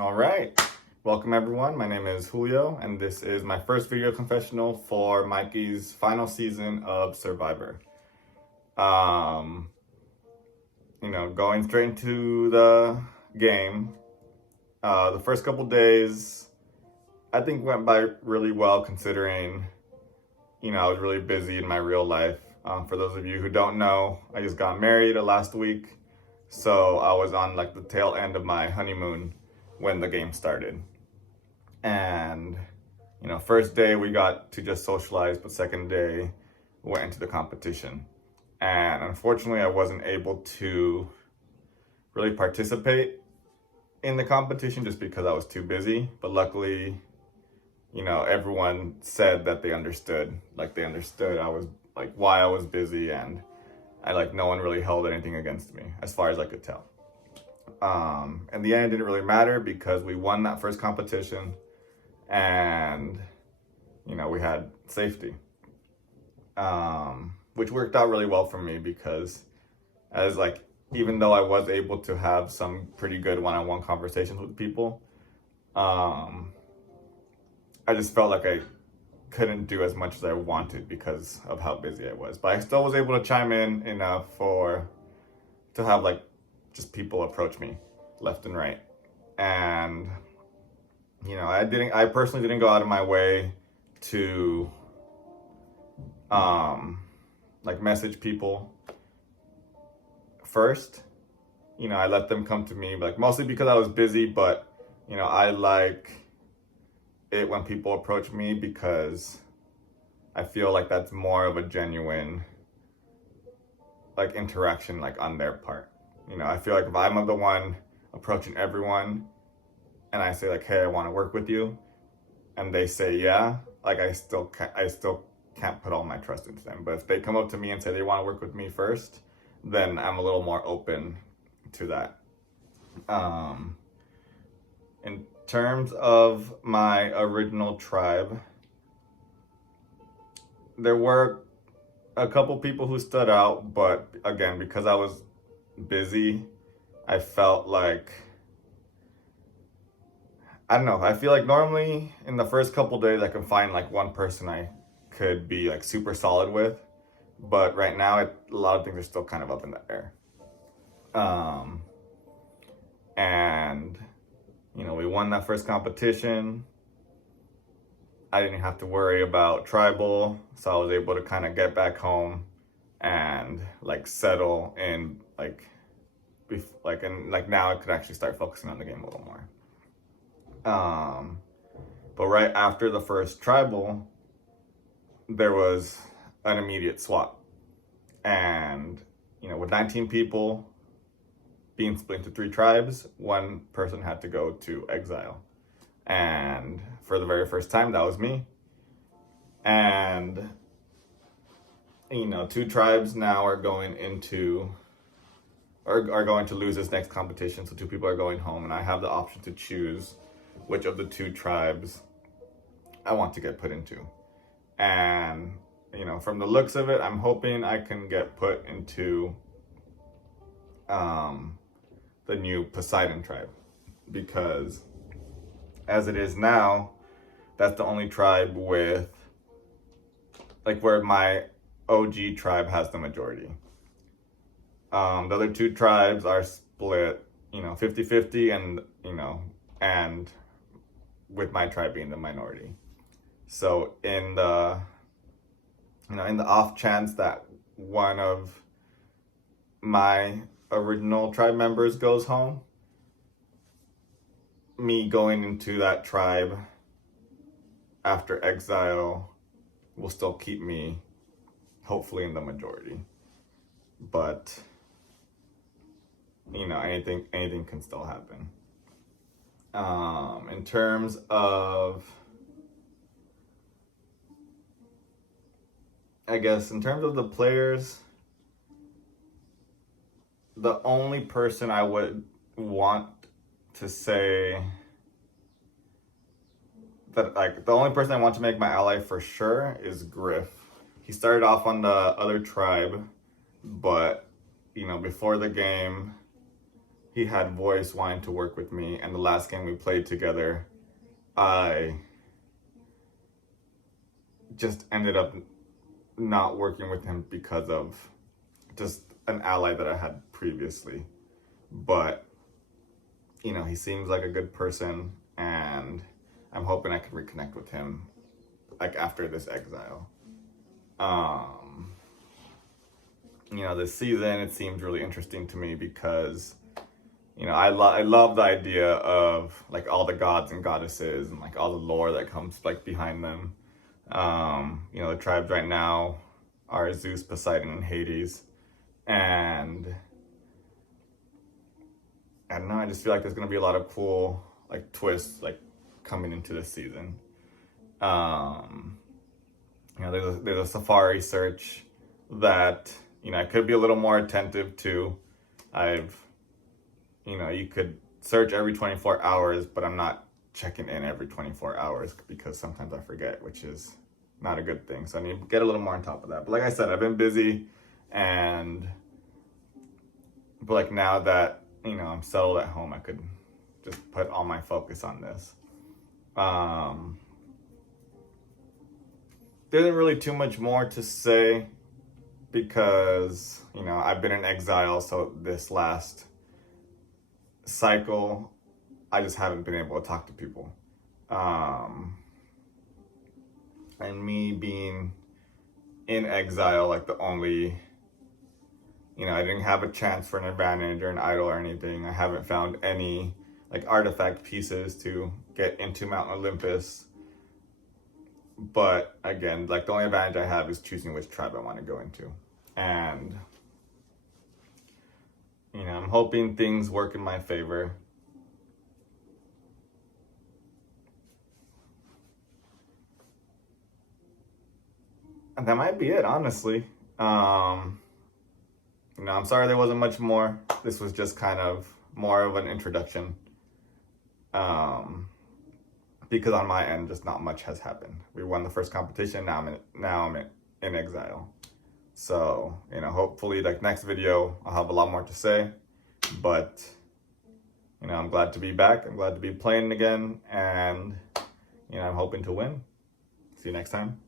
All right. Welcome everyone. My name is Julio and this is my first video confessional for Mikey's final season of Survivor. Going straight into the game. The first couple days I think went by really well considering, I was really busy in my real life. For those of you who don't know, I just got married last week. So I was on like the tail end of my honeymoon when the game started. And, first day we got to just socialize, but second day we went into the competition. And unfortunately, I wasn't able to really participate in the competition just because I was too busy. But luckily, everyone said that they understood. They understood I was why I was busy, and no one really held anything against me as far as I could tell. In the end, it didn't really matter because we won that first competition and, we had safety, which worked out really well for me because even though I was able to have some pretty good one-on-one conversations with people, I just felt like I couldn't do as much as I wanted because of how busy I was. But I still was able to chime in enough to have just people approach me left and right. And I personally didn't go out of my way to message people first. I let them come to me, mostly because I was busy, but I like it when people approach me because I feel like that's more of a genuine interaction on their part. I feel like if I'm the one approaching everyone and I say hey, I want to work with you, and they say yeah, I still can't put all my trust into them. But if they come up to me and say they want to work with me first, then I'm a little more open to that. In terms of my original tribe, there were a couple people who stood out, but again, because I was busy, I felt I don't know, I feel normally in the first couple days I can find one person I could be super solid with, but right now a lot of things are still kind of up in the air. And we won that first competition. I didn't have to worry about tribal, so I was able to kind of get back home and settle in now I could actually start focusing on the game a little more. But right after the first tribal, there was an immediate swap. And, with 19 people being split into 3 tribes, one person had to go to exile. And for the very first time, that was me. And, 2 tribes now are going to lose this next competition. So 2 people are going home, and I have the option to choose which of the 2 tribes I want to get put into. And, from the looks of it, I'm hoping I can get put into the new Poseidon tribe, because as it is now, that's the only tribe with where my OG tribe has the majority. The other 2 tribes are split, 50-50, and with my tribe being the minority. So in the off chance that one of my original tribe members goes home, me going into that tribe after exile will still keep me hopefully in the majority. But anything can still happen. In terms of the players, the only person I would want to say that the only person I want to make my ally for sure is Griff. He started off on the other tribe, but before the game, he had voiced wanting to work with me, and the last game we played together, I just ended up not working with him because of just an ally that I had previously. But, you know, he seems like a good person, and I'm hoping I can reconnect with him, like, after this exile. You know, this season, it seems really interesting to me because, you know, I love the idea of, like, all the gods and goddesses and, like, all the lore that comes, like, behind them. You know, the tribes right now are Zeus, Poseidon, and Hades. And I don't know, I just feel like there's going to be a lot of cool, like, twists, like, coming into this season. You know, there's a safari search that, you know, I could be a little more attentive to. You know, you could search every 24 hours, but I'm not checking in every 24 hours because sometimes I forget, which is not a good thing. So I need to get a little more on top of that. But like I said, I've been busy, but like now that, you know, I'm settled at home, I could just put all my focus on this. There isn't really too much more to say because, you know, I've been in exile, so this last cycle, I just haven't been able to talk to people. And me being in exile, like the only, you know, I didn't have a chance for an advantage or an idol or anything. I haven't found any, like, artifact pieces to get into Mount Olympus. But again, like, the only advantage I have is choosing which tribe I want to go into. And, you know, I'm hoping things work in my favor. And that might be it, honestly. You know, I'm sorry there wasn't much more. This was just kind of more of an introduction. Because on my end, just not much has happened. We won the first competition, now I'm in exile. So, you know, hopefully, like, next video, I'll have a lot more to say. But, you know, I'm glad to be back. I'm glad to be playing again. And, you know, I'm hoping to win. See you next time.